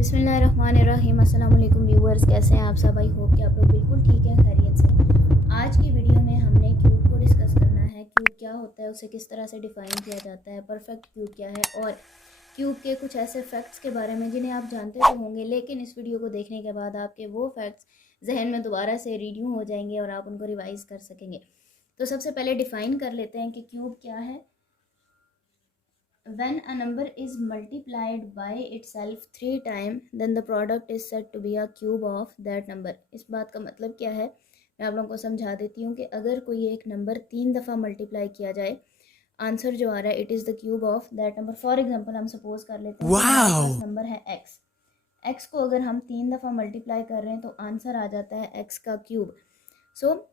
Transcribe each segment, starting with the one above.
बिस्मिल्लाहिर्रहमानिर्रहीम। अस्सलाम वालेकुम व्यूअर्स, कैसे हैं आप सब? आई होप कि आप लोग बिल्कुल ठीक हैं, खैरियत से। आज की वीडियो में हमने क्यूब को डिस्कस करना है। क्यूब क्या होता है, उसे किस तरह से डिफ़ाइन किया जाता है, परफेक्ट क्यूब क्या है, और क्यूब के कुछ ऐसे फैक्ट्स के बारे में जिन्हें आप जानते तो होंगे, लेकिन इस वीडियो को देखने के बाद आपके वो फैक्ट्स जहन में दोबारा से रिन्यू हो जाएंगे और आप उनको रिवाइज़ कर सकेंगे। तो सबसे पहले डिफ़ाइन कर लेते हैं कि क्यूब क्या है। When a number is multiplied by itself 3 times, then the product is said to be a cube of that number. इस बात का मतलब क्या है, मैं आप लोगों को समझा देती हूँ कि अगर कोई एक नंबर 3 दफ़ा मल्टीप्लाई किया जाए, आंसर जो आ रहा है it is the cube of that number. For example हम सपोज कर लेते हैं कि हमारे पास नंबर है एक्स को अगर हम 3 दफ़ा मल्टीप्लाई कर रहे हैं तो आंसर आ जाता है एक्स का क्यूब। सो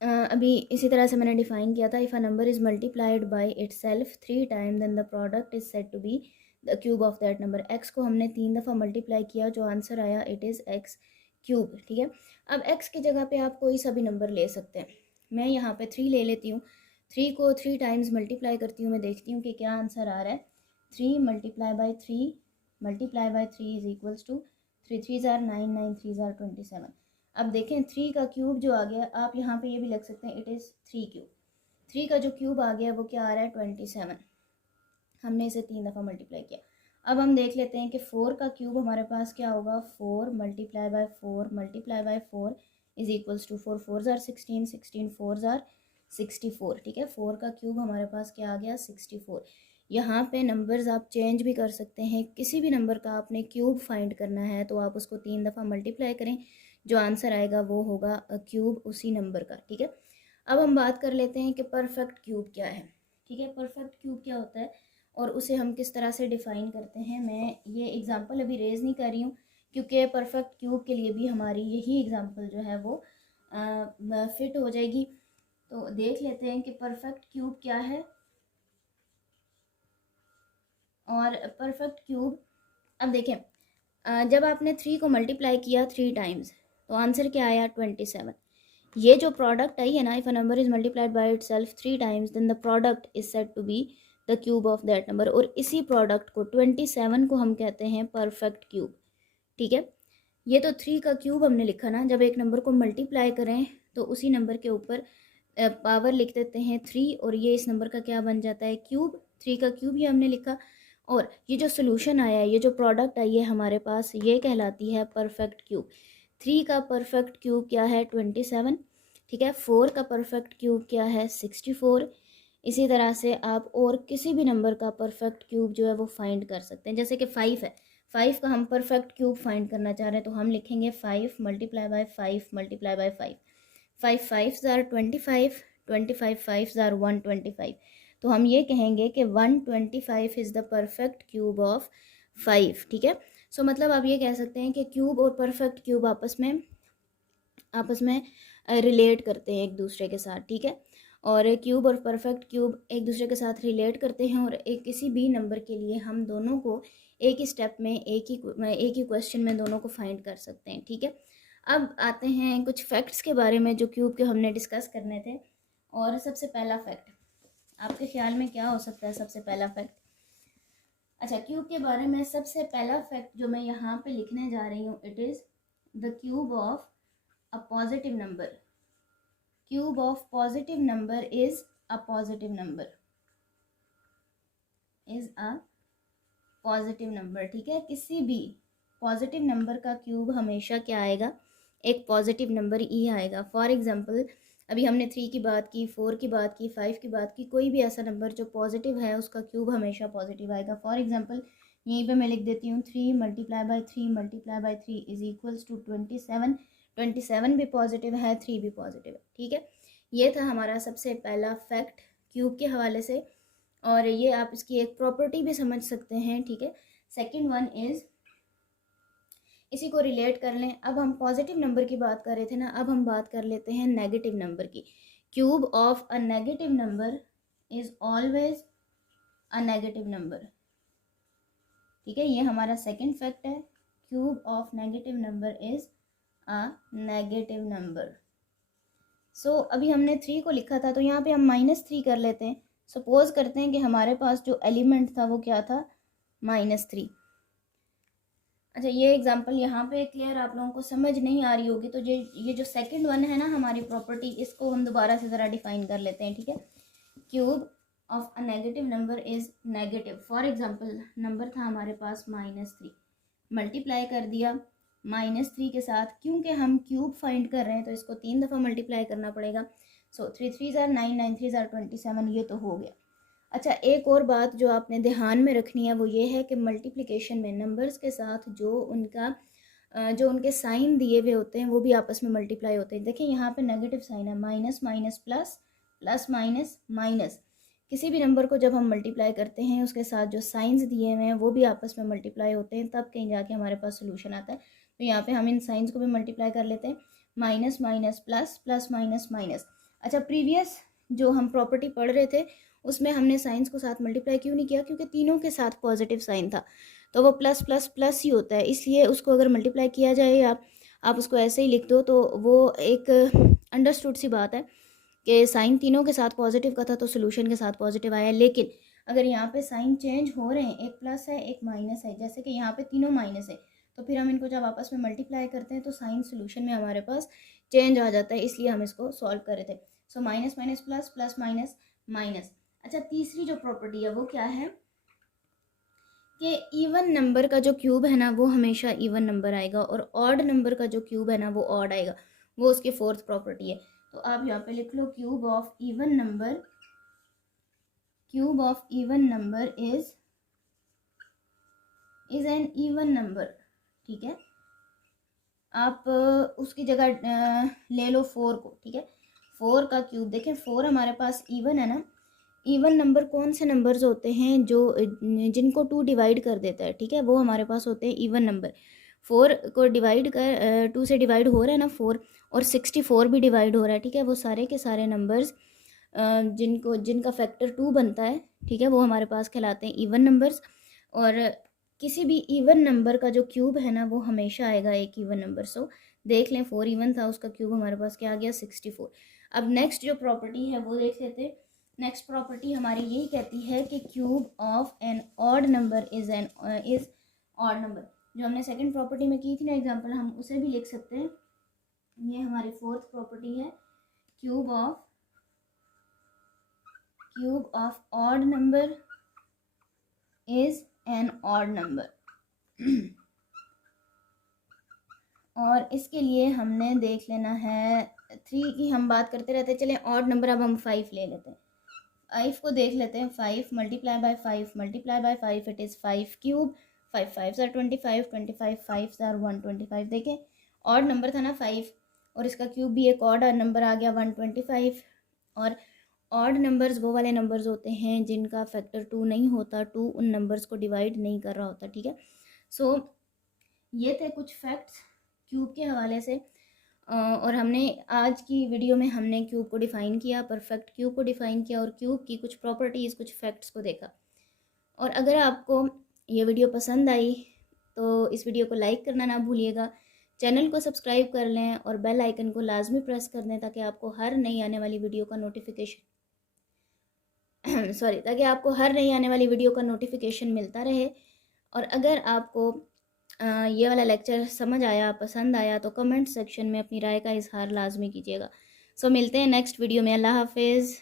अभी इसी तरह से मैंने डिफाइन किया था, if a number is multiplied by itself 3 time then the product is said to be the cube of that number. X को हमने 3 दफ़ा मल्टीप्लाई किया, जो आंसर आया इट इज़ एक्स क्यूब। ठीक है, अब एक्स की जगह पे आप कोई सा भी नंबर ले सकते हैं। मैं यहाँ पे 3 ले लेती हूँ। 3 को 3 टाइम्स मल्टीप्लाई करती हूँ, मैं देखती हूँ कि क्या आंसर आ रहा है। 3 multiply by 3 multiply by 3 is equals to 3 3 ज़ार 9 9 3 ज़ार 27। अब देखें 3 का क्यूब जो आ गया, आप यहाँ पे ये भी लिख सकते हैं इट इज़ 3 क्यूब। 3 का जो क्यूब आ गया वो क्या आ रहा है 27। हमने इसे 3 दफ़ा मल्टीप्लाई किया। अब हम देख लेते हैं कि 4 का क्यूब हमारे पास क्या होगा। 4 multiply by 4 multiply by 4 is equals to 4 4 ज़ार 16 16 4 ज़ार 64। ठीक है, 4 का क्यूब हमारे पास क्या आ गया 64। यहाँ पे नंबर्स आप चेंज भी कर सकते हैं। किसी भी नंबर का आपने क्यूब फाइंड करना है तो आप उसको 3 दफ़ा मल्टीप्लाई करें, जो आंसर आएगा वो होगा क्यूब उसी नंबर का। ठीक है, अब हम बात कर लेते हैं कि परफेक्ट क्यूब क्या है। ठीक है, परफेक्ट क्यूब क्या होता है और उसे हम किस तरह से डिफ़ाइन करते हैं। मैं ये एग्जांपल अभी रेज़ नहीं कर रही हूँ क्योंकि परफेक्ट क्यूब के लिए भी हमारी यही एग्जांपल जो है वो फिट हो जाएगी। तो देख लेते हैं कि परफेक्ट क्यूब क्या है। और परफेक्ट क्यूब, अब देखें जब आपने 3 को मल्टीप्लाई किया 3 टाइम्स तो आंसर क्या आया 27। ये जो प्रोडक्ट आई है ना, if a number is multiplied by itself 3 times then the product is said to be the cube of that number. और इसी प्रोडक्ट को 27 को हम कहते हैं परफेक्ट क्यूब। ठीक है, ये तो 3 का क्यूब हमने लिखा ना, जब एक नंबर को मल्टीप्लाई करें तो उसी नंबर के ऊपर पावर लिख देते हैं 3 और ये इस नंबर का क्या बन जाता है क्यूब। 3 का क्यूब ही हमने लिखा और ये जो सोल्यूशन आया है, ये जो प्रोडक्ट आई है हमारे पास, ये कहलाती है परफेक्ट क्यूब। 3 का परफेक्ट क्यूब क्या है 27। ठीक है, 4 का परफेक्ट क्यूब क्या है 64। इसी तरह से आप और किसी भी नंबर का परफेक्ट क्यूब जो है वो फाइंड कर सकते हैं। जैसे कि 5 है, 5 का हम परफेक्ट क्यूब फाइंड करना चाह रहे हैं तो हम लिखेंगे 5 मल्टीप्लाई बाय 5 मल्टीप्लाई बाय 5। 5 5 ज़ार 25 25 5 ज़ार 125। तो हम ये कहेंगे कि 125 is the perfect cube of 5। ठीक है, सो मतलब आप ये कह सकते हैं कि क्यूब और परफेक्ट क्यूब आपस में रिलेट करते हैं एक दूसरे के साथ। ठीक है, और क्यूब और परफेक्ट क्यूब एक दूसरे के साथ रिलेट करते हैं और एक किसी भी नंबर के लिए हम दोनों को एक ही स्टेप में एक ही क्वेश्चन में दोनों को फाइंड कर सकते हैं। ठीक है, अब आते हैं कुछ फैक्ट्स के बारे में जो क्यूब के हमने डिस्कस करने थे। और सबसे पहला फैक्ट आपके ख्याल में क्या हो सकता है? सबसे पहला फैक्ट, अच्छा क्यूब के बारे में सबसे पहला फैक्ट जो मैं यहाँ पे लिखने जा रही हूँ, it is the cube of a positive number. Cube of positive number is a positive number. Is a positive number. ठीक है, किसी भी पॉजिटिव नंबर का क्यूब हमेशा क्या आएगा, एक पॉजिटिव नंबर ही आएगा। फॉर एग्जांपल अभी हमने 3 की बात की, 4 की बात की, 5 की बात की, कोई भी ऐसा नंबर जो पॉजिटिव है उसका क्यूब हमेशा पॉजिटिव आएगा। फॉर एग्जांपल यहीं पे मैं लिख देती हूँ 3 multiply by 3 multiply by 3 is equals to 27। 27 भी पॉजिटिव है, 3 भी पॉजिटिव है। ठीक है, ये था हमारा सबसे पहला फैक्ट क्यूब के हवाले से, और ये आप इसकी एक प्रॉपर्टी भी समझ सकते हैं। ठीक है, सेकेंड वन इज़, इसी को रिलेट कर लें। अब हम पॉजिटिव नंबर की बात कर रहे थे ना, अब हम बात कर लेते हैं नेगेटिव नंबर की। Cube of a negative number is always a negative number. ठीक है, ये हमारा सेकंड फैक्ट है, cube of negative number is a negative number. So अभी हमने 3 को लिखा था तो यहाँ पे हम -3 कर लेते हैं। सपोज करते हैं कि हमारे पास जो एलिमेंट था वो क्या था -3। अच्छा, ये एग्जांपल यहाँ पे क्लियर आप लोगों को समझ नहीं आ रही होगी, तो ये जो सेकंड वन है ना हमारी प्रॉपर्टी, इसको हम दोबारा से ज़रा डिफाइन कर लेते हैं, ठीक है। Cube of a negative number is negative. For example number था हमारे पास -3, मल्टीप्लाई कर दिया -3 के साथ, क्योंकि हम क्यूब फाइंड कर रहे हैं तो इसको 3 दफ़ा मल्टीप्लाई करना पड़ेगा। सो 3 3 ज़ार 9, 9 3 ज़ार 27, ये तो हो गया। अच्छा, एक और बात जो आपने ध्यान में रखनी है वो ये है कि मल्टीप्लिकेशन में नंबर्स के साथ जो उनके साइन दिए हुए होते हैं वो भी आपस में मल्टीप्लाई होते हैं। देखिए यहाँ पे नेगेटिव साइन है, minus minus plus, plus minus minus. किसी भी नंबर को जब हम मल्टीप्लाई करते हैं उसके साथ जो साइंस दिए हुए हैं वो भी आपस में मल्टीप्लाई होते हैं, तब कहीं जाके हमारे पास सोल्यूशन आता है। तो यहाँ पे हम इन साइंस को भी मल्टीप्लाई कर लेते हैं, minus minus plus, plus minus minus. अच्छा, प्रीवियस जो हम प्रॉपर्टी पढ़ रहे थे उसमें हमने साइंस को साथ मल्टीप्लाई क्यों नहीं किया, क्योंकि तीनों के साथ पॉजिटिव साइन था, तो वो प्लस प्लस प्लस ही होता है, इसलिए उसको अगर मल्टीप्लाई किया जाए या आप उसको ऐसे ही लिख दो तो वो एक अंडरस्टूड सी बात है कि साइन तीनों के साथ पॉजिटिव का था तो सोल्यूशन के साथ पॉजिटिव आया। लेकिन अगर यहाँ पे साइन चेंज हो रहे हैं, एक प्लस है एक माइनस है, जैसे कि यहाँ पे तीनों माइनस है, तो फिर हम इनको जब आपस में मल्टीप्लाई करते हैं तो साइन सोल्यूशन में हमारे पास चेंज आ जाता है, इसलिए हम इसको सॉल्व कर रहे थे। So minus minus plus, plus minus minus. अच्छा, तीसरी जो प्रॉपर्टी है वो क्या है कि इवन नंबर का जो क्यूब है ना वो हमेशा इवन नंबर आएगा, और ऑड नंबर का जो क्यूब है ना वो ऑड आएगा, वो उसकी फोर्थ प्रॉपर्टी है। तो आप यहाँ पे लिख लो cube of even number, cube of even number is an even number, ठीक है। आप उसकी जगह ले लो 4 को, ठीक है। 4 का क्यूब, देखें 4 हमारे पास इवन है ना। इवन नंबर कौन से नंबर्स होते हैं जो जिनको 2 डिवाइड कर देता है, ठीक है, वो हमारे पास होते हैं इवन नंबर। 4 को डिवाइड कर 2 से डिवाइड हो रहा है ना 4, और 64 भी डिवाइड हो रहा है, ठीक है। वो सारे के सारे नंबर्स जिनका फैक्टर 2 बनता है, ठीक है, वो हमारे पास कहलाते हैं इवन नंबर्स। और किसी भी इवन नंबर का जो क्यूब है ना वो हमेशा आएगा एक इवन नंबर। सो देख लें 4 इवन था, उसका क्यूब हमारे पास क्या आ गया 64। अब नेक्स्ट जो प्रॉपर्टी है वो देख लेते हैं। नेक्स्ट प्रॉपर्टी हमारी यही कहती है कि cube of an odd number is odd number. जो हमने सेकंड प्रॉपर्टी में की थी ना एग्जांपल, हम उसे भी लिख सकते हैं। ये हमारी फोर्थ प्रॉपर्टी है, cube of odd number is N odd number. और इसके लिए हमने देख लेना है 3 की हम बात करते रहते हैं। चलें ऑड नंबर अब हम 5 ले लेते हैं। 5 को देख लेते हैं, 5 multiply by 5 multiply by 5 it is 5 cube. 5 5 ज़ार 25, 25 5 ज़ार 125। देखें ऑड नंबर था ना 5, और इसका क्यूब भी एक ऑड नंबर आ गया 125। और ऑड नंबर्स वो वाले नंबर्स होते हैं जिनका फैक्टर 2 नहीं होता, 2 उन नंबर्स को डिवाइड नहीं कर रहा होता, ठीक है। सो ये थे कुछ फैक्ट्स क्यूब के हवाले से। और हमने आज की वीडियो में हमने क्यूब को डिफ़ाइन किया, परफेक्ट क्यूब को डिफ़ाइन किया, और क्यूब की कुछ प्रॉपर्टीज़, कुछ फैक्ट्स को देखा। और अगर आपको ये वीडियो पसंद आई तो इस वीडियो को लाइक करना ना भूलिएगा, चैनल को सब्सक्राइब कर लें और बेल आइकन को लाजमी प्रेस कर दें ताकि आपको हर नई आने वाली वीडियो का नोटिफिकेशन ताकि आपको हर नई आने वाली वीडियो का नोटिफिकेशन मिलता रहे। और अगर आपको ये वाला लेक्चर समझ आया, पसंद आया, तो कमेंट सेक्शन में अपनी राय का इजहार लाजमी कीजिएगा। सो मिलते हैं नेक्स्ट वीडियो में। अल्लाह हाफिज़।